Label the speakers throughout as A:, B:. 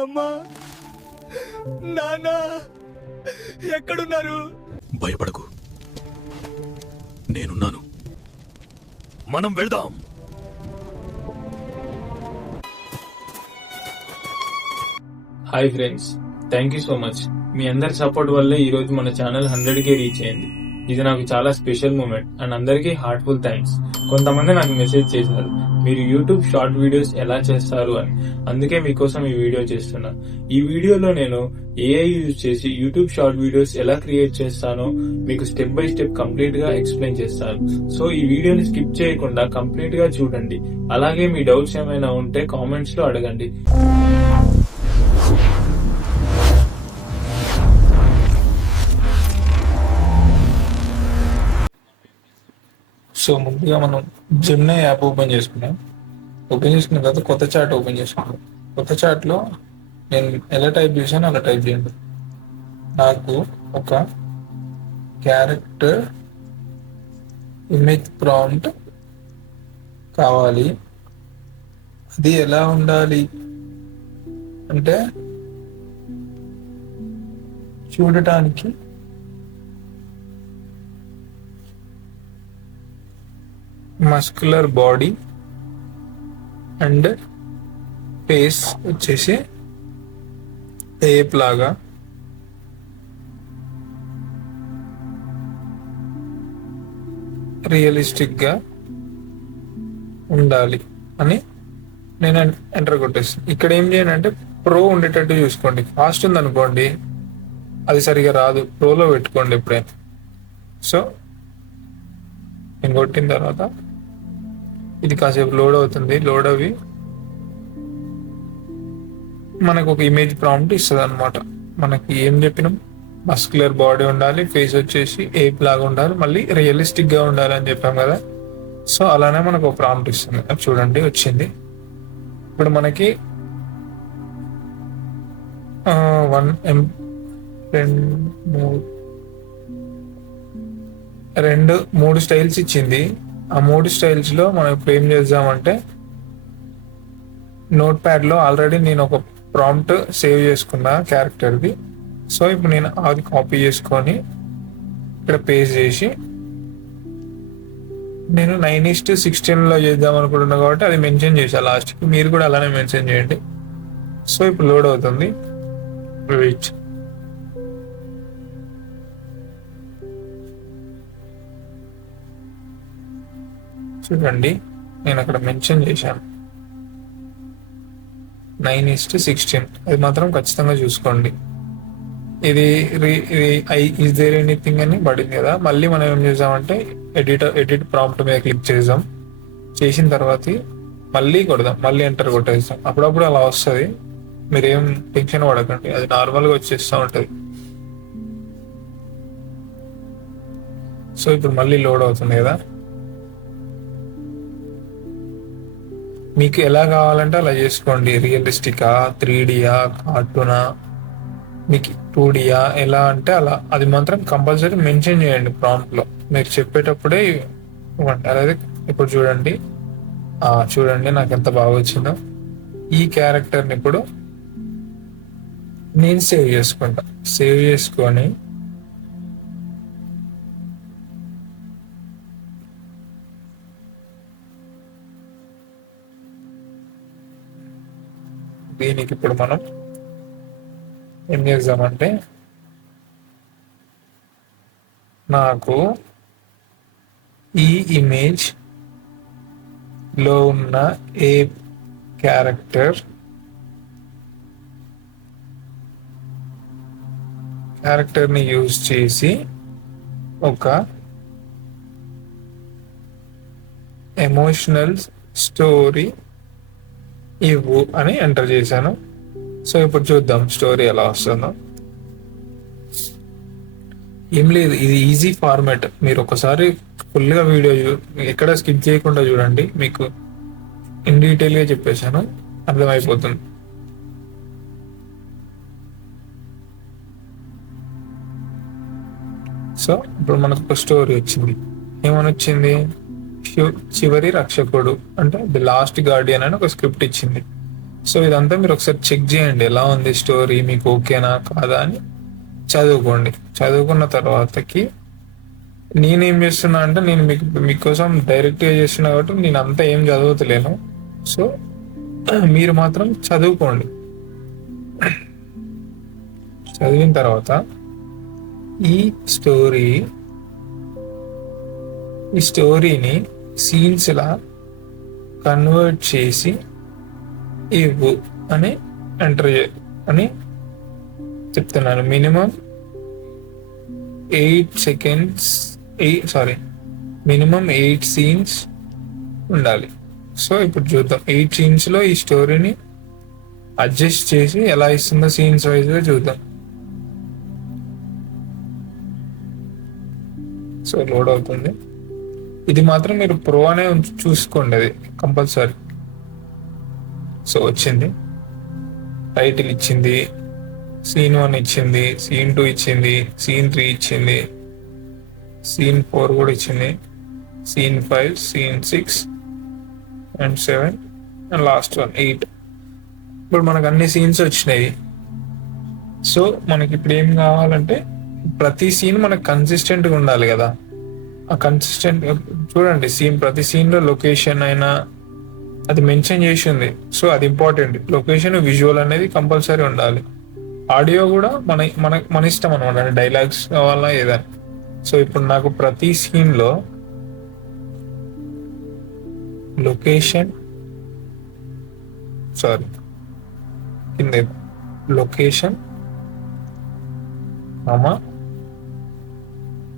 A: అమ్మా నాన్న ఎక్కడున్నారు?
B: భయపడకు. నేనున్నాను. మనం వెళ్దాం.
C: Hi friends thank you so much. మీ అందరి సపోర్ట్ వల్లే ఈ రోజు మన ఛానల్ హండ్రెడ్ కే రీచ్ అయింది. ఇది నాకు చాలా స్పెషల్ మూమెంట్ అండ్ అందరికీ హార్ట్ఫుల్ థ్యాంక్స్. కొంతమంది నాకు మెసేజ్ చేశారు మీరు యూట్యూబ్ షార్ట్ వీడియోస్ ఎలా చేస్తారు? అని. అందుకే మీకోసం ఈ వీడియో చేస్తున్నా. ఈ వీడియోలో నేను ఏఐ యూజ్ చేసి యూట్యూబ్ షార్ట్ వీడియోస్ ఎలా క్రియేట్ చేస్తానో మీకు స్టెప్ బై స్టెప్ కంప్లీట్గా ఎక్స్ప్లెయిన్ చేస్తాను. సో ఈ వీడియోని స్కిప్ చేయకుండా కంప్లీట్గా చూడండి. అలాగే మీ డౌట్స్ ఏమైనా ఉంటే కామెంట్స్లో అడగండి.
D: సో ముందుగా మనం జిమ్నే యాప్ ఓపెన్ చేసుకున్నాం ఓపెన్ చేసుకున్న తర్వాత కొత్త చాట్ ఓపెన్ చేసుకున్నాం కొత్త చాట్లో నేను ఎలా టైప్ చేశానో అలా టైప్ చేయండి. నాకు ఒక క్యారెక్టర్ ఇమేజ్ ప్రాంప్ట్ కావాలి. అది ఎలా ఉండాలి? అంటే చూడటానికి మస్కులర్ బాడీ అండ్ ఫేస్ వచ్చేసి టేప్ లాగా. రియలిస్టిక్గా ఉండాలి అని నేను ఎంటర్ కొట్టేస్తాను ఇక్కడ ఏం చేయను అంటే ప్రో ఉండేటట్టు చూసుకోండి. ఫాస్ట్ ఉందనుకోండి అది సరిగా రాదు. ప్రోలో పెట్టుకోండి ఎప్పుడైనా. సో నేను కొట్టిన తర్వాత ఇది కాసేపు లోడ్ అవుతుంది లోడ్ అవి. మనకు ఒక ఇమేజ్ ప్రాంప్ట్ ఇస్తుంది అనమాట మనకి ఏం చెప్పినాం? మస్కులర్ బాడీ ఉండాలి ఫేస్ వచ్చేసి ఏప్ లాగా ఉండాలి మళ్ళీ రియలిస్టిక్గా ఉండాలి అని చెప్పాం కదా. సో అలానే మనకు ఒక ప్రాంప్ట్ ఇస్తుంది. అది చూడండి వచ్చింది. ఇప్పుడు మనకి వన్ ఎం రెండు మూడు రెండు మూడు స్టైల్స్ ఇచ్చింది. ఆ మూడు స్టైల్స్లో మనం ఇప్పుడు ఏం చేద్దామంటే నోట్ ప్యాడ్లో ఆల్రెడీ నేను ఒక ప్రాంప్ట్ సేవ్ చేసుకున్నా క్యారెక్టర్ది సో ఇప్పుడు నేను అది కాపీ చేసుకొని ఇక్కడ పేస్ట్ చేసి నేను నైన్ ఈస్ట్ సిక్స్టీన్లో చేద్దాం అనుకుంటున్నా కాబట్టి అది మెన్షన్ చేసా లాస్ట్కి మీరు కూడా అలానే మెన్షన్ చేయండి. సో ఇప్పుడు లోడ్ అవుతుంది. వెయిట్ చూడండి. నేను అక్కడ మెన్షన్ చేశాను. నైన్ ఇస్ట్ సిక్స్టీన్ అది మాత్రం ఖచ్చితంగా చూసుకోండి. ఇది ఇది ఐ ఇస్ దేర్ ఎనీథింగ్ అని పడింది కదా. మళ్ళీ మనం ఏం చేసామంటే ఎడిట్ ఎడిట్ ప్రాంప్ట్ మీద క్లిక్ చేద్దాం చేసిన తర్వాత మళ్ళీ కొడదాం. మళ్ళీ ఎంటర్ కొట్టేస్తాం. అప్పుడప్పుడు అలా వస్తుంది. మీరేం టెన్షన్ పడకండి. అది నార్మల్గా వచ్చేస్తూ ఉంటుంది. సో ఇప్పుడు మళ్ళీ లోడ్ అవుతుంది కదా. మీకు ఎలా కావాలంటే అలా చేసుకోండి. రియలిస్టికా త్రీ డియా కార్టూనా మీకు టూ డియా ఎలా అంటే అలా. అది మాత్రం కంపల్సరీ మెన్షన్ చేయండి ప్రాంప్ట్లో. మీరు చెప్పేటప్పుడే ఇవ్వండి. అదే ఇప్పుడు చూడండి. చూడండి నాకు ఎంత బాగా వచ్చిందో. ఈ క్యారెక్టర్ని ఇప్పుడు నేను సేవ్ చేసుకుంటా. సేవ్ చేసుకొని దీనికి ఇప్పుడు మనం ఏం చేద్దామంటే నాకు ఈ ఇమేజ్లో ఉన్న ఏ క్యారెక్టర్ క్యారెక్టర్ని యూజ్ చేసి ఒక ఎమోషనల్ స్టోరీ ఇవ్వు అని ఎంటర్ చేశాను. సో ఇప్పుడు చూద్దాం స్టోరీ ఎలా వస్తుందో. ఏం లేదు ఇది ఈజీ ఫార్మాట్ మీరు ఒకసారి ఫుల్గా వీడియో ఎక్కడ స్కిప్ చేయకుండా చూడండి. మీకు ఇన్ డీటెయిల్గా చెప్పేశాను. అర్థమైపోతుంది. సో ఇప్పుడు మనకు ఒక స్టోరీ వచ్చింది. ఏమని వచ్చింది? చివరి రక్షకుడు. అంటే ది లాస్ట్ గార్డియన్ అని ఒక స్క్రిప్ట్ ఇచ్చింది. సో ఇదంతా మీరు ఒకసారి చెక్ చేయండి. ఎలా ఉంది స్టోరీ? మీకు ఓకేనా? కాదా అని చదువుకోండి. చదువుకున్న తర్వాతకి నేనేం చేస్తున్నా అంటే నేను మీకు మీకోసం డైరెక్ట్గా చేస్తున్నా కాబట్టి నేను అంతా ఏం చదవతలేను. సో మీరు మాత్రం చదువుకోండి. చదివిన తర్వాత ఈ స్టోరీ ఈ స్టోరీని సీన్స్ లా కన్వర్ట్ చేసి ఇవ్వు అని ఎంటర్ అని చెప్తున్నాను. Minimum eight seconds eight sorry minimum eight scenes ఉండాలి. సో ఇప్పుడు చూద్దాం. ఎయిట్ సీన్స్లో ఈ స్టోరీని అడ్జస్ట్ చేసి ఎలా ఇస్తుందో సీన్స్ వైజ్గా చూద్దాం. సో లోడ్ అవుతుంది. ఇది మాత్రం మీరు ప్రో అనే చూసుకోండి అది కంపల్సరీ. సో వచ్చింది. టైటిల్ ఇచ్చింది. సీన్ వన్ ఇచ్చింది. సీన్ టూ ఇచ్చింది. సీన్ త్రీ ఇచ్చింది. సీన్ ఫోర్ కూడా ఇచ్చింది. Scene five scene six and seven and last one eight ఇప్పుడు మనకు అన్ని సీన్స్ వచ్చినాయి. సో మనకి ఇప్పుడు ఏం కావాలంటే ప్రతి సీన్ మనకు కన్సిస్టెంట్గా ఉండాలి కదా. కన్సిస్టెంట్ చూడండి సీన్ ప్రతి సీన్లో లొకేషన్ అయినా అది మెన్షన్ చేసి ఉంది సో అది ఇంపార్టెంట్ లొకేషన్ విజువల్ అనేది కంపల్సరీ ఉండాలి. ఆడియో కూడా మన మన మన ఇష్టం అనమాట డైలాగ్స్ కావాలా ఏదైనా సో ఇప్పుడు నాకు ప్రతి సీన్లో లొకేషన్ సారీ కింద location comma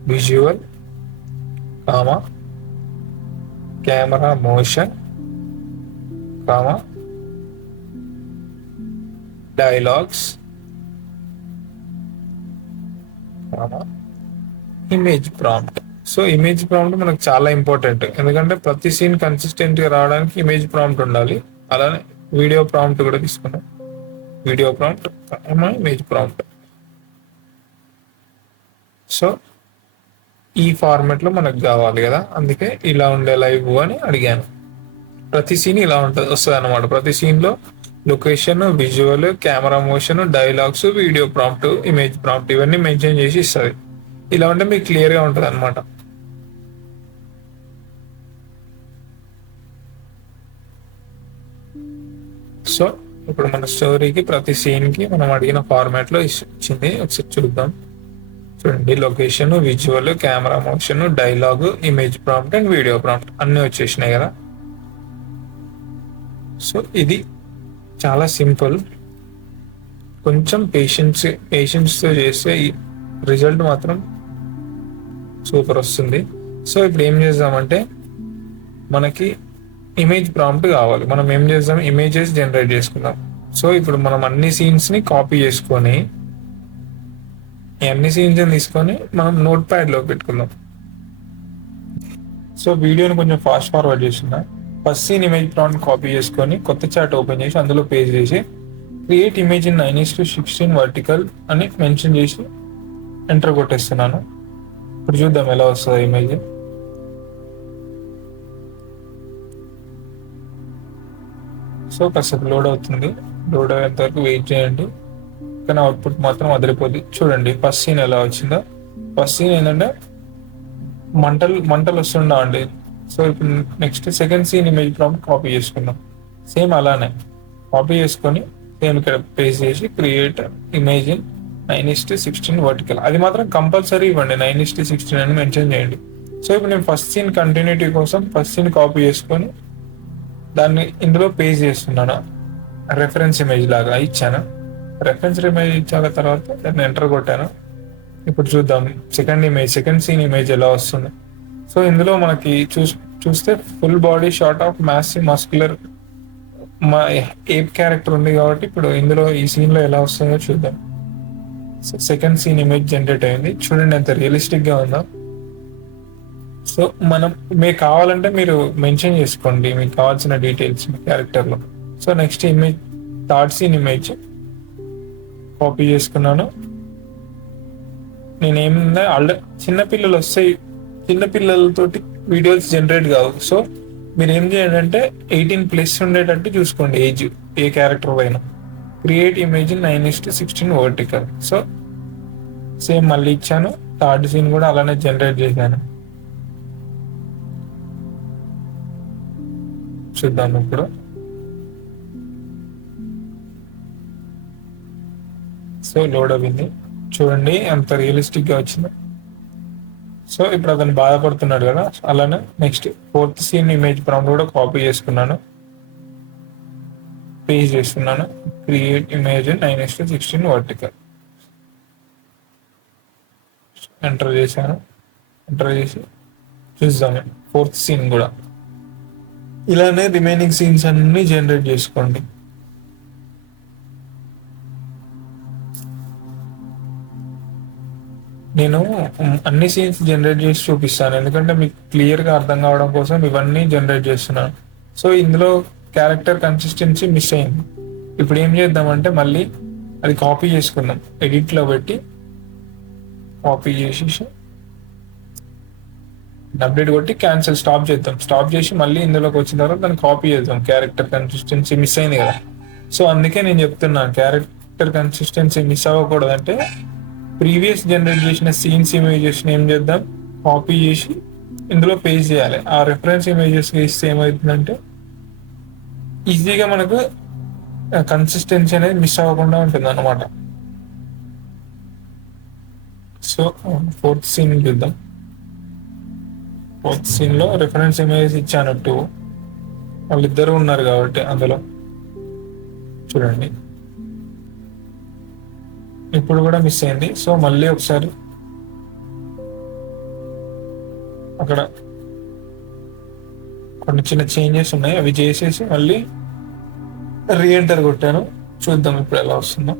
D: visual comma? Camera motion. Comma? Dialogues. Comma? Image prompt. So image prompt మనకు చాలా ఇంపార్టెంట్. ఎందుకంటే ప్రతి సీన్ కన్సిస్టెంట్గా రావడానికి ఇమేజ్ ప్రాంప్ట్ ఉండాలి. అలానే వీడియో ప్రాంప్ట్ కూడా తీసుకున్నాం. Video prompt image prompt. So ఈ ఫార్మాట్లో మనకు కావాలి కదా. అందుకే ఇలా ఉండే లైవ్ అని అడిగాను. ప్రతి సీన్ ఇలా ఉంటుంది వస్తుంది అనమాట ప్రతి సీన్లో location visual camera motion dialogues video prompt image prompt ఇవన్నీ మెన్షన్ చేసి ఇస్తుంది. ఇలా ఉంటే మీకు క్లియర్గా ఉంటుంది అనమాట సో ఇప్పుడు మన స్టోరీకి ప్రతి సీన్కి మనం అడిగిన ఫార్మాట్లో ఇచ్చింది. ఒకసారి చూద్దాం. చూడండి. Location visual camera motion dialogue image prompt and video prompt అన్ని వచ్చేసినాయి కదా. సో ఇది చాలా సింపుల్. కొంచెం పేషెన్స్ పేషెన్స్తో చేస్తే రిజల్ట్ మాత్రం సూపర్ వస్తుంది. సో ఇప్పుడు ఏం చేద్దామంటే మనకి ఇమేజ్ ప్రాంప్ట్ కావాలి. మనం ఏం చేద్దాం? ఇమేజెస్ జనరేట్ చేసుకుందాం. సో ఇప్పుడు మనం అన్ని సీన్స్ని కాపీ చేసుకొని ఇవన్నీ సీన్స్ తీసుకొని మనం నోట్ ప్యాడ్లో పెట్టుకుందాం. సో వీడియోని కొంచెం ఫాస్ట్ ఫార్వర్డ్ చేస్తున్నా. First scene image prompt copy చేసుకొని కొత్త చాట్ ఓపెన్ చేసి అందులో పేజ్ చేసి create image in nine to sixteen vertical అని మెన్షన్ చేసి ఎంటర్ కొట్టేస్తున్నాను. ఇప్పుడు చూద్దాం ఎలా వస్తుంది ఇమేజ్ సో కాసేపు లోడ్ అవుతుంది. లోడ్ అయ్యేంత వరకు వెయిట్ చేయండి. కానీ అవుట్పుట్ మాత్రం అదిరిపోద్ది. చూడండి ఫస్ట్ సీన్ ఎలా వచ్చిందో. ఫస్ట్ సీన్ ఏంటంటే మంటలు మంటలు వస్తుండవండి సో ఇప్పుడు next second scene image prompt copy చేసుకుందాం. సేమ్ అలానే. కాపీ చేసుకొని సేమ్ ఇక్కడ పేస్ట్ చేసి create image in nine is to sixteen vertical అది మాత్రం కంపల్సరీ ఇవ్వండి నైన్ ఇస్టీ సిక్స్టీన్ అని మెన్షన్ చేయండి. సో ఇప్పుడు నేను ఫస్ట్ సీన్ కంటిన్యూటీ కోసం ఫస్ట్ సీన్ కాపీ చేసుకొని దాన్ని ఇందులో పేస్ట్ చేస్తున్నాను. రెఫరెన్స్ ఇమేజ్ లాగా ఇచ్చాను. రెఫరెన్స్ ఇమేజ్ ఇచ్చాక తర్వాత దాన్ని ఎంటర్ కొట్టాను. ఇప్పుడు చూద్దాం. Second image second scene image ఎలా వస్తుంది? సో ఇందులో మనకి చూస్ చూస్తే full body shot of massive muscular మా ఏప్ క్యారెక్టర్ ఉంది కాబట్టి ఇప్పుడు ఇందులో ఈ సీన్లో ఎలా వస్తుందో చూద్దాం. సెకండ్ సీన్ ఇమేజ్ జనరేట్ అయింది. చూడండి ఎంత రియలిస్టిక్గా ఉందో. సో మనం మీకు కావాలంటే మీరు మెన్షన్ చేసుకోండి. మీకు కావాల్సిన డీటెయిల్స్ మీ క్యారెక్టర్లో. So next image third scene image copy చేసుకున్నాను. నేను ఆల్రెడీ చిన్నపిల్లలు వస్తాయి చిన్నపిల్లలతోటి వీడియోస్ జనరేట్ కావు. సో మీరు ఏం చేయండి అంటే ఎయిటీన్ ప్లస్ ఉండేటట్టు చూసుకోండి ఏజ్ ఏ క్యారెక్టర్ పైన. Create image nine is to sixteen vertical so same మళ్ళీ ఇచ్చాను. థర్డ్ సీన్ కూడా అలానే జనరేట్ చేశాను. చూద్దాం ఇప్పుడు. సో లోడ్ అవింది చూడండి ఎంత రియలిస్టిక్గా వచ్చిందో. సో ఇప్పుడు అతను బాధపడుతున్నాడు కదా. అలానే next fourth scene image prompt కూడా కాపీ చేసుకున్నాను. పేజ్ చేస్తున్నాను. Create image nine is sixteen vertical. Enter చేశాను. ఎంటర్ చేసి చూద్దాము. ఫోర్త్ సీన్ కూడా. ఇలానే రిమైనింగ్ సీన్స్ అన్ని జనరేట్ చేసుకోండి. నేను అన్ని సీన్స్ జనరేట్ చేసి చూపిస్తాను. ఎందుకంటే మీకు క్లియర్గా అర్థం కావడం కోసం ఇవన్నీ జనరేట్ చేస్తున్నాను. సో ఇందులో క్యారెక్టర్ కన్సిస్టెన్సీ మిస్ అయింది. ఇప్పుడు ఏం చేద్దామంటే మళ్ళీ అది కాపీ చేసుకుందాం. ఎడిట్లో పెట్టి కాపీ చేసేసి అప్డేట్ కొట్టి క్యాన్సిల్ స్టాప్ చేద్దాం. స్టాప్ చేసి మళ్ళీ ఇందులోకి వచ్చిన తర్వాత దాన్ని కాపీ చేద్దాం. క్యారెక్టర్ కన్సిస్టెన్సీ మిస్ అయింది కదా. సో అందుకే నేను చెప్తున్నాను క్యారెక్టర్ కన్సిస్టెన్సీ మిస్ అవ్వకూడదంటే ప్రీవియస్ జనరేట్ చేసిన సీన్స్ ఇమేజెస్ ఏం చేద్దాం? కాపీ చేసి ఇందులో పేస్ట్ చేయాలి. ఆ రెఫరెన్స్ ఇమేజెస్ ఇస్తే ఏమవుతుందంటే ఈజీగా మనకు కన్సిస్టెన్సీ అనేది మిస్ అవ్వకుండా ఉంటుంది అనమాట సో ఫోర్త్ సీన్ చూద్దాం. ఫోర్త్ సీన్లో రిఫరెన్స్ ఇమేజెస్ ఇచ్చాను టూ వాళ్ళిద్దరు ఉన్నారు కాబట్టి అందులో. చూడండి. ఇప్పుడు కూడా మిస్ అయింది. సో మళ్ళీ ఒకసారి అక్కడ కొన్ని చిన్న చేంజెస్ ఉన్నాయి. అవి చేసేసి మళ్ళీ రీఎంటర్ కొట్టాను. చూద్దాం ఇప్పుడు ఎలా వస్తుందో.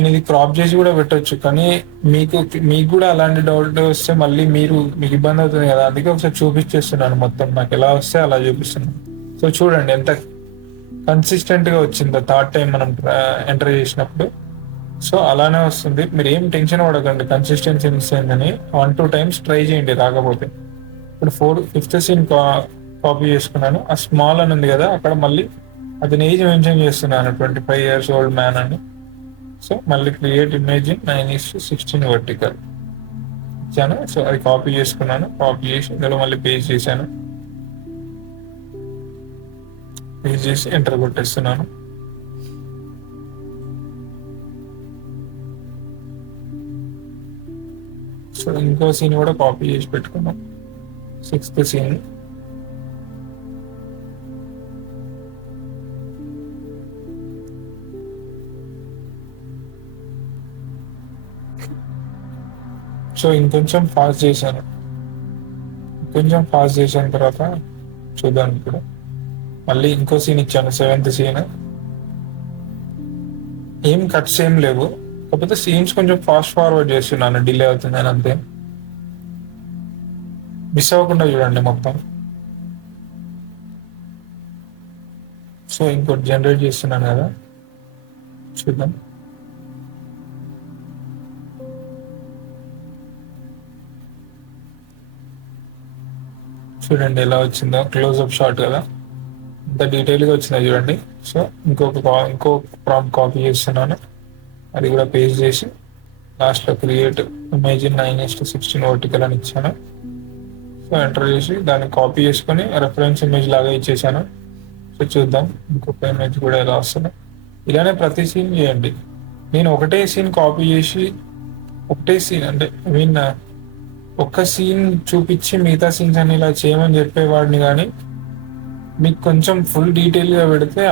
D: నేను ఇది క్రాప్ చేసి కూడా పెట్టొచ్చు. కానీ మీకు మీకు కూడా అలాంటి డౌట్ వస్తే మళ్ళీ మీరు మీకు ఇబ్బంది అవుతుంది కదా. అందుకే ఒకసారి చూపించేస్తున్నాను మొత్తం. నాకు ఎలా వస్తే అలా చూపిస్తున్నాను. సో చూడండి ఎంత కన్సిస్టెంట్గా వచ్చిందో థర్డ్ టైం మనం ఎంటర్ చేసినప్పుడు. సో అలానే వస్తుంది. మీరు ఏం టెన్షన్ పడకండి. కన్సిస్టెన్సీ మిస్ అయిందని వన్ టూ టైమ్స్ ట్రై చేయండి రాకపోతే. ఇప్పుడు ఫోర్ ఫిఫ్త్ సీన్ కాపీ చేసుకున్నాను. ఆ స్మాల్ అని ఉంది కదా. అక్కడ మళ్ళీ అతని ఏజ్ మెన్షన్ చేస్తున్నాను. Twenty five years old man అని. సో మళ్ళీ create image nine is sixteen vertical ఇచ్చాను. సో అది కాపీ చేసుకున్నాను. కాపీ చేసి ఇందులో మళ్ళీ పేజ్ చేశాను. పేజ్ చేసి ఎంటర్ కొట్టేస్తున్నాను. సో ఇంకో సీన్ కూడా కాపీ చేసి పెట్టుకున్నాం. సిక్స్త్ సీన్ సో ఇంకొంచెం ఫాస్ట్ చేశాను. కొంచెం ఫాస్ట్ చేసిన తర్వాత చూద్దాం ఇప్పుడు. మళ్ళీ ఇంకో సీన్ ఇచ్చాను సెవెంత్ సీన్ ఏం కట్స్ ఏం లేవు. కాకపోతే సీన్స్ కొంచెం ఫాస్ట్ ఫార్వర్డ్ చేస్తున్నాను డిలే అవుతుందని అంతే. మిస్ అవ్వకుండా చూడండి మొత్తం. సో ఇంకోటి జనరేట్ చేస్తున్నాను కదా. చూద్దాం. చూడండి ఎలా వచ్చిందో. క్లోజ్ అప్ షాట్ కదా. ఇంత డీటెయిల్గా వచ్చిందో చూడండి. సో ఇంకొక ఇంకో ప్రామ్ కాపీ చేస్తున్నాను. అది కూడా పేస్ట్ చేసి లాస్ట్లో create image nine is to sixteen vertical అని ఇచ్చాను. సో ఎంటర్ చేసి దాన్ని కాపీ చేసుకొని రెఫరెన్స్ ఇమేజ్ లాగా ఇచ్చేసాను. సో చూద్దాం. ఇంకొక ఇమేజ్ కూడా ఎలా వస్తున్నాయి ఇలానే ప్రతి సీన్ చేయండి. నేను ఒకటే సీన్ కాపీ చేసి ఒకటే సీన్ అంటే ఐ మీన్ ఒక్క సీన్ చూపించి మిగతా సీన్స్ అని ఇలా చేయమని చెప్పేవాడిని కానీ మీకు కొంచెం ఫుల్ డీటెయిల్గా పెడితే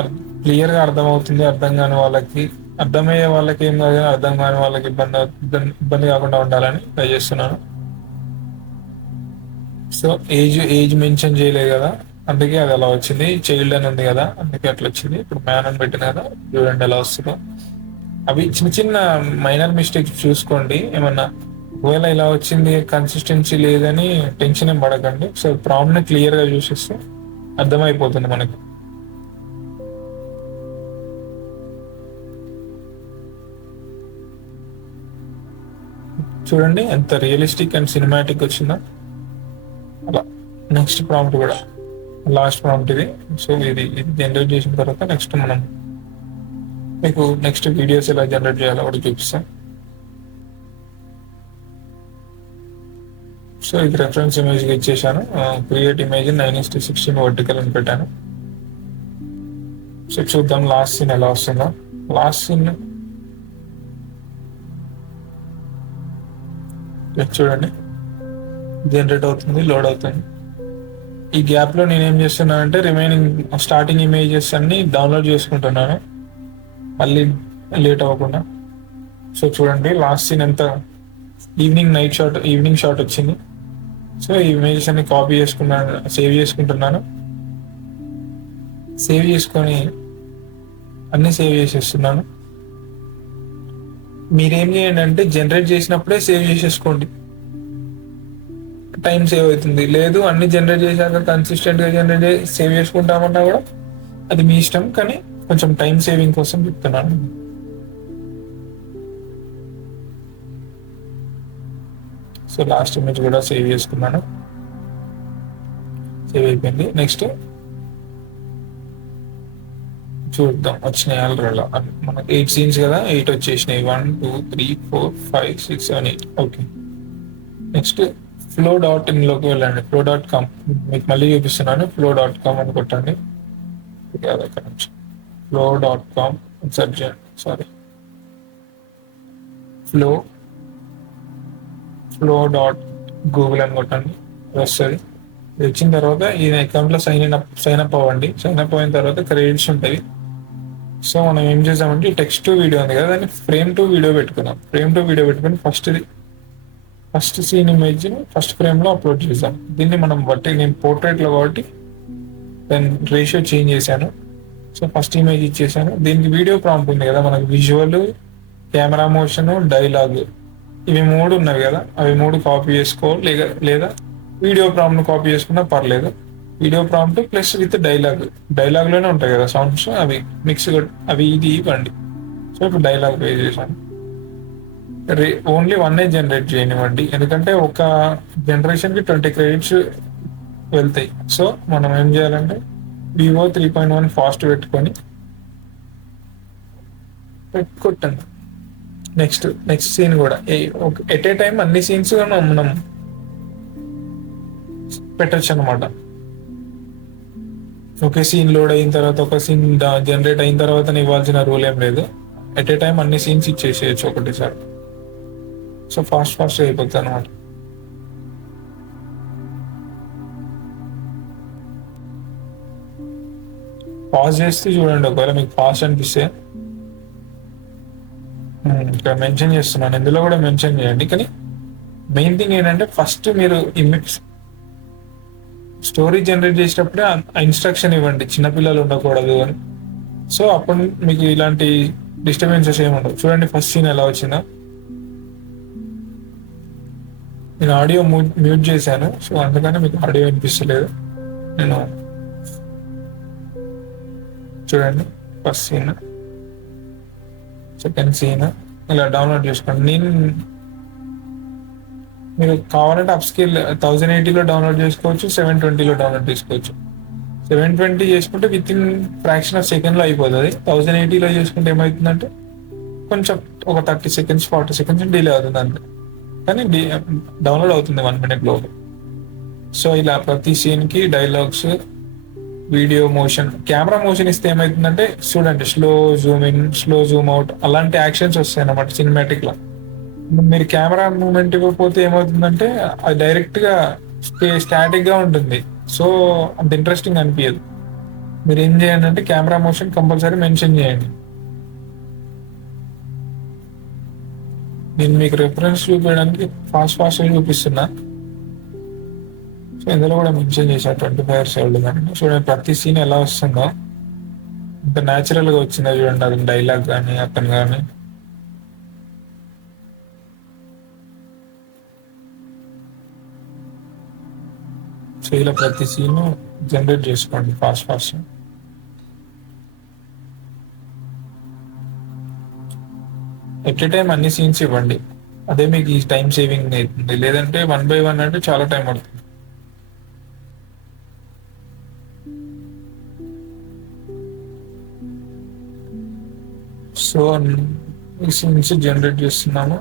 D: క్లియర్గా అర్థమవుతుంది అర్థం కాని వాళ్ళకి అర్థమయ్యే వాళ్ళకి ఏం కాదు కానీ అర్థం కాని వాళ్ళకి ఇబ్బంది ఇబ్బంది కాకుండా ఉండాలని ట్రై చేస్తున్నాను. సో ఏజ్ ఏజ్ మెన్షన్ చేయలేదు కదా అందుకే అది అలా వచ్చింది. చైల్డ్ అని ఉంది కదా అందుకే అట్లా వచ్చింది. ఇప్పుడు మ్యాన్ అని పెట్టిన కదా చూడండి ఎలా వస్తుందో. అవి చిన్న చిన్న మైనర్ మిస్టేక్స్ చూసుకోండి. ఏమన్నా ఒకవేళ ఇలా వచ్చింది కన్సిస్టెన్సీ లేదని టెన్షన్ ఏం పడకండి. సో ప్రాబ్లమ్ క్లియర్గా చూసేస్తే అర్థమైపోతుంది మనకి. చూడండి ఎంత రియలిస్టిక్ అండ్ సినిమాటిక్ వచ్చిందా? అలా నెక్స్ట్ ప్రాంప్ట్ కూడా. లాస్ట్ ప్రాంప్ట్ ఇది. సో ఇది ఇది జనరేట్ చేసిన తర్వాత నెక్స్ట్ మనం మీకు నెక్స్ట్ వీడియోస్ ఎలా జనరేట్ చేయాలో కూడా చూపిస్తాం సో ఇది రెఫరెన్స్ ఇమేజ్ ఇచ్చేసాను create image nine is to sixteen vertical అని పెట్టాను. సో చూద్దాం లాస్ట్ సీన్ ఎలా వస్తుందో. లాస్ట్ సీన్ చూడండి. జనరేట్ అవుతుంది లోడ్ అవుతుంది. ఈ గ్యాప్లో నేను ఏం చేస్తున్నానంటే రిమైనింగ్ స్టార్టింగ్ ఇమేజెస్ అన్ని డౌన్లోడ్ చేసుకుంటున్నాను. మళ్ళీ లేట్ అవ్వకుండా. సో చూడండి లాస్ట్ సీన్ ఎంత? Evening night shot evening shot వచ్చింది. సో ఈ ఇమేజెస్ అన్ని కాపీ చేసుకున్నాను సేవ్ చేసుకుంటున్నాను. సేవ్ చేసుకొని అన్ని సేవ్ చేసేస్తున్నాను. మీరేం చేయండి అంటే జనరేట్ చేసినప్పుడే సేవ్ చేసేసుకోండి. టైం సేవ్ అవుతుంది. లేదు అన్ని జనరేట్ చేశాక కన్సిస్టెంట్గా జనరేట్ చేసి సేవ్ చేసుకుంటామన్నా కూడా అది మీ ఇష్టం కానీ కొంచెం టైం సేవింగ్ కోసం చెప్తున్నాను. సో లాస్ట్ ఇమేజ్ కూడా సేవ్ చేసుకున్నాను. సేవ్ అయిపోయింది. నెక్స్ట్ చూద్దాం. వచ్చినాయి ఆల్రెడీ మనకి ఎయిట్ సీన్స్ కదా? ఎయిట్ వచ్చేసినాయి. One two three four five six seven eight okay next flow dot ఇన్లోకి వెళ్ళండి. ఫ్లో డాట్ కామ్ మీకు మళ్ళీ చూపిస్తున్నాను. ఫ్లో డాట్ కామ్ అని కొట్టండి. అక్కడ నుంచి. Flow dot com surgeon sorry flow flow dot Google అని కొట్టండి. వస్తుంది. ఇది వచ్చిన తర్వాత ఈయన అకౌంట్లో సైన్ అప్ సైన్ అప్ అవ్వండి. సైన్ అప్ అయిన తర్వాత క్రెడిట్స్ ఉంటాయి. సో మనం ఏం చేసామంటే టెక్స్ట్ టు వీడియో ఉంది కదా దాన్ని ఫ్రేమ్ టు వీడియో పెట్టుకున్నాం. ఫ్రేమ్ టు వీడియో పెట్టుకుని first first scene image first ఫ్రేమ్లో అప్లోడ్ చేసాం. దీన్ని మనం బట్టి నేను పోర్ట్రేట్లో కాబట్టి దాని రేషియో చేంజ్ చేశాను. సో ఫస్ట్ ఇమేజ్ ఇచ్చేసాను దీనికి వీడియో ప్రాంప్ట్ ఉంది కదా మనకి విజువల్ కెమెరా మోషన్ డైలాగ్ ఇవి మూడు ఉన్నాయి కదా అవి మూడు కాపీ చేసుకో లేదా వీడియో ప్రాంప్ట్ కాపీ చేసుకున్నా పర్లేదు. Video prompt plus with dialogue డైలాగ్లోనే ఉంటాయి కదా సౌండ్స్ అవి మిక్స్ అవి ఇది ఇవ్వండి. సో ఇప్పుడు డైలాగ్ పే చేశాను. రే ఓన్లీ వన్ జనరేట్ చేయనివ్వండి. ఎందుకంటే ఒక జనరేషన్కి ట్వంటీ క్రెడిట్స్ వెళ్తాయి. సో మనం ఏం చేయాలంటే Veo three point one fast పెట్టుకొని కొట్టండి. నెక్స్ట్ నెక్స్ట్ సీన్ కూడా. ఎట్ ఏ టైం అన్ని సీన్స్ మనం పెట్టచ్చు అనమాట ఒకే సీన్ లోడ్ అయిన తర్వాత ఒక సీన్ జనరేట్ అయిన తర్వాత ఇవ్వాల్సిన రూల్ ఏం లేదు. ఎట్ ఏ టైం అన్ని సీన్స్ ఇచ్చేసేయచ్చు ఒకటేసారి. సో ఫాస్ట్ ఫాస్ట్ అయిపోతుంది అనమాట పాజ్ చేస్తే చూడండి ఒకవేళ మీకు ఫాస్ట్ అనిపిస్తే. ఇక్కడ మెన్షన్ చేస్తున్నాను. ఇందులో కూడా మెన్షన్ చేయండి. కానీ మెయిన్ థింగ్ ఏంటంటే ఫస్ట్ మీరు ఇమేజ్ స్టోరీ జనరేట్ చేసేటప్పుడే ఇన్స్ట్రక్షన్ ఇవ్వండి. చిన్నపిల్లలు ఉండకూడదు అని. సో అప్పుడు మీకు ఇలాంటి డిస్టర్బెన్సెస్ ఏమి ఉండవు. చూడండి ఫస్ట్ సీన్ ఎలా వచ్చిందో. నేను ఆడియో మ్యూట్ చేశాను. సో అందుకని మీకు ఆడియో వినిపిస్తలేదు. నేను చూడండి. ఫస్ట్ సీన్ సెకండ్ సీన్ ఇలా డౌన్లోడ్ చేసుకోండి. నేను మీరు కావాలంటే అప్ స్కేల్ థౌజండ్ ఎయిటీలో డౌన్లోడ్ చేసుకోవచ్చు సెవెన్ ట్వంటీలో డౌన్లోడ్ చేసుకోవచ్చు. సెవెన్ ట్వంటీ చేసుకుంటే విత్ ఇన్ ఫ్రాక్షన్ ఆఫ్ సెకండ్లో అయిపోతుంది. థౌజండ్ ఎయిటీలో చేసుకుంటే ఏమవుతుందంటే కొంచెం ఒక thirty seconds forty seconds delay అవుతుంది అంతే కానీ డౌన్లోడ్ అవుతుంది వన్ మినిట్ లోపు. సో ఇలా ప్రతి సీన్కి dialogues video motion camera motion ఇస్తే ఏమవుతుందంటే చూడండి slow zoom in slow zoom out అలాంటి యాక్షన్స్ వస్తాయి అన్నమాట సినిమాటిక్ లా. మీరు కెమెరా మూమెంట్ ఇవ్వకపోతే ఏమవుతుందంటే అది డైరెక్ట్గా స్టాటిక్గా ఉంటుంది. సో అంత ఇంట్రెస్టింగ్ అనిపించదు మీరు ఏం చేయండి అంటే కెమెరా మోషన్ కంపల్సరీ మెన్షన్ చేయండి. నేను మీకు రిఫరెన్స్ చూపించడానికి ఫాస్ట్ ఫాస్ట్ చూపిస్తున్నా. సో ఇందులో కూడా మెన్షన్ చేశారు ట్వంటీ ఫైవ్ ఇయర్స్ ఓల్డ్ కానీ చూడండి ప్రతి సీన్ ఎలా వస్తుందో. ఇంత న్యాచురల్గా వచ్చిందో చూడండి అది డైలాగ్ కానీ అతను కానీ సో ఇలా ప్రతి సీన్ జనరేట్ చేసుకోండి fast fast at a time అన్ని సీన్స్ ఇవ్వండి. అదే మీకు ఈ టైం సేవింగ్ అవుతుంది లేదంటే వన్ బై వన్ అంటే చాలా టైం పడుతుంది. సో ఈ సీన్స్ జనరేట్ చేస్తున్నాము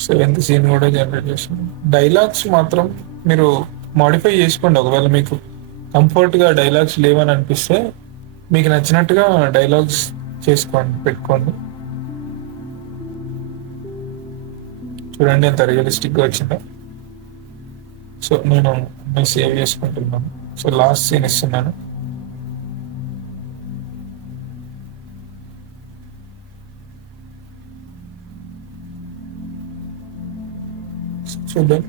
D: సెవెంత్ సీన్ కూడా జనరేట్ చేస్తున్నాం డైలాగ్స్ మాత్రం మీరు మాడిఫై చేసుకోండి. ఒకవేళ మీకు కంఫర్ట్గా డైలాగ్స్ లేవని అనిపిస్తే మీకు నచ్చినట్టుగా డైలాగ్స్ చేసుకోండి పెట్టుకోండి. చూడండి ఎంత రియలిస్టిక్గా వచ్చిందో. సో నేను సేవ్ చేసుకుంటున్నాను. సో లాస్ట్ సీన్ ఇస్తున్నాను. చూద్దాం.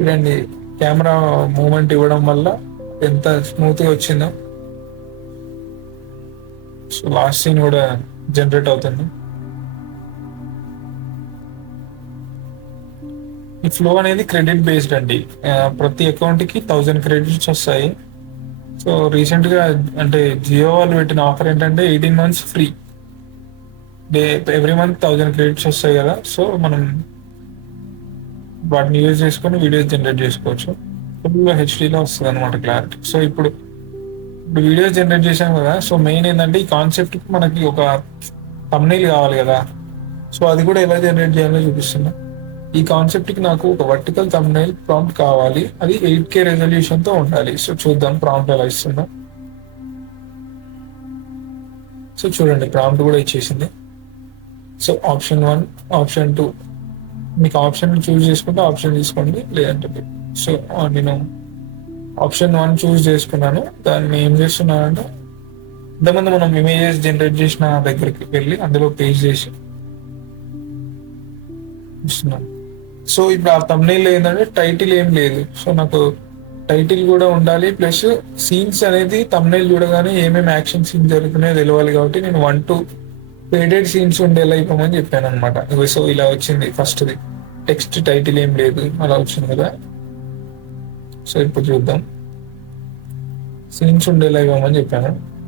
D: చూడండి కెమెరా మూమెంట్ ఇవ్వడం వల్ల ఎంత స్మూత్గా వచ్చిందో. సో లాస్ట్ సీన్ కూడా జనరేట్ అవుతుంది. ఈ ఫ్లో అనేది క్రెడిట్ బేస్డ్ అండి. ప్రతి అకౌంట్కి థౌజండ్ క్రెడిట్స్ వస్తాయి. సో రీసెంట్గా అంటే జియో వాళ్ళు పెట్టిన ఆఫర్ ఏంటంటే eighteen months free. Day every month thousand credits వస్తాయి కదా. సో మనం వాటిని యూజ్ చేసుకొని వీడియోస్ జనరేట్ చేసుకోవచ్చు. ఫుల్ హెచ్డీలో వస్తుంది అనమాట క్లారిటీ. సో ఇప్పుడు ఇప్పుడు జనరేట్ చేసాం కదా. సో మెయిన్ ఏంటంటే ఈ కాన్సెప్ట్ మనకి ఒక తమ్నీల్ కావాలి కదా. సో అది కూడా ఎలా జనరేట్ చేయాలో చూపిస్తున్నా. ఈ కాన్సెప్ట్కి నాకు ఒక వర్టికల్ తమ్నైల్ ప్రాంప్ట్ కావాలి. అది ఎయిట్ కే రెజల్యూషన్తో ఉండాలి. సో చూద్దాం ప్రాంప్ట్ ఎలా ఇస్తుందా. సో చూడండి ప్రాంప్ట్ కూడా ఇచ్చేసింది. So option one option two మీకు ఆప్షన్ చూస్ చేసుకుంటే ఆప్షన్ తీసుకోండి లేదంటే సో నేను ఆప్షన్ వన్ చూస్ చేసుకున్నాను. దాన్ని ఏం చేస్తున్నానంటే ఇంతకుముందు మనం ఇమేజెస్ జనరేట్ చేసిన దగ్గరికి వెళ్ళి అందులో పేజ్ చేసి సో ఇప్పుడు ఆ తమ్నైల్ ఏంటంటే టైటిల్ ఏం లేదు. సో నాకు టైటిల్ కూడా ఉండాలి ప్లస్ సీన్స్ అనేది తమ్నైల్ చూడగానే ఏమేమి యాక్షన్ సీన్ జరుగుతున్నాయో తెలియాలి కాబట్టి నేను వన్ టూ పేడెడ్ సీన్స్ ఉండేలా ఇవ్వమని చెప్పాను అనమాట సో ఇలా వచ్చింది ఫస్ట్ది టెక్స్ట్ టైటిల్ ఏం లేదు అలా వచ్చింది కదా. సో ఇప్పుడు చూద్దాం. సీన్స్ ఉండేలా ఇవ్వమని చెప్పాను.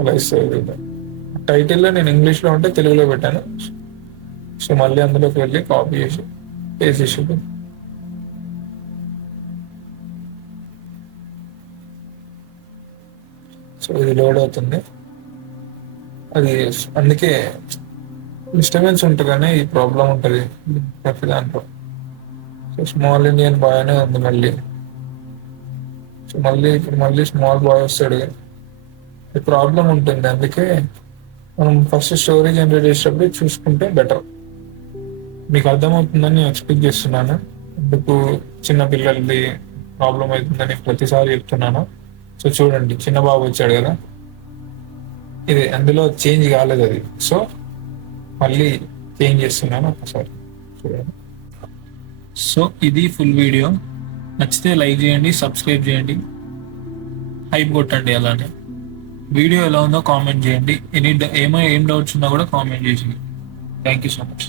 D: అలా ఇస్తుంది చూద్దాం. టైటిల్లో నేను ఇంగ్లీష్లో ఉంటే తెలుగులో పెట్టాను. సో మళ్ళీ అందులోకి వెళ్ళి కాపీ చేసి పేస్ట్ చేసి సో ఇది లోడ్ అవుతుంది. అది అందుకే డిస్టర్బెన్స్ ఉంటుందని ఈ ప్రాబ్లం ఉంటుంది ప్రతి దాంట్లో. సో స్మాల్ ఇండియన్ బాయ్ అనే ఉంది మళ్ళీ. సో మళ్ళీ ఇప్పుడు మళ్ళీ స్మాల్ బాయ్ వస్తాడు. ఈ ప్రాబ్లం ఉంటుంది. అందుకే మనం ఫస్ట్ స్టోరీ జనరేట్ చేసేటప్పుడు చూసుకుంటే బెటర్ మీకు అర్థమవుతుందని నేను ఎక్స్పెక్ట్ చేస్తున్నాను. ఎందుకు చిన్న పిల్లలది ప్రాబ్లం అవుతుందని ప్రతిసారి చెప్తున్నాను. సో చూడండి చిన్న బాబు వచ్చాడు కదా. ఇది అందులో చేంజ్ కాలేదు అది. సో మళ్ళీ చేంజ్ చేస్తున్నాను ఒకసారి. చూడండి. సో ఇది ఫుల్ వీడియో నచ్చితే లైక్ చేయండి సబ్స్క్రైబ్ చేయండి. హైప్ కొట్టండి అలానే. వీడియో ఎలా ఉందో కామెంట్ చేయండి. ఎనీ ఏమో ఏం డౌట్స్ ఉన్నా కూడా కామెంట్ చేసి థ్యాంక్ యూ సో మచ్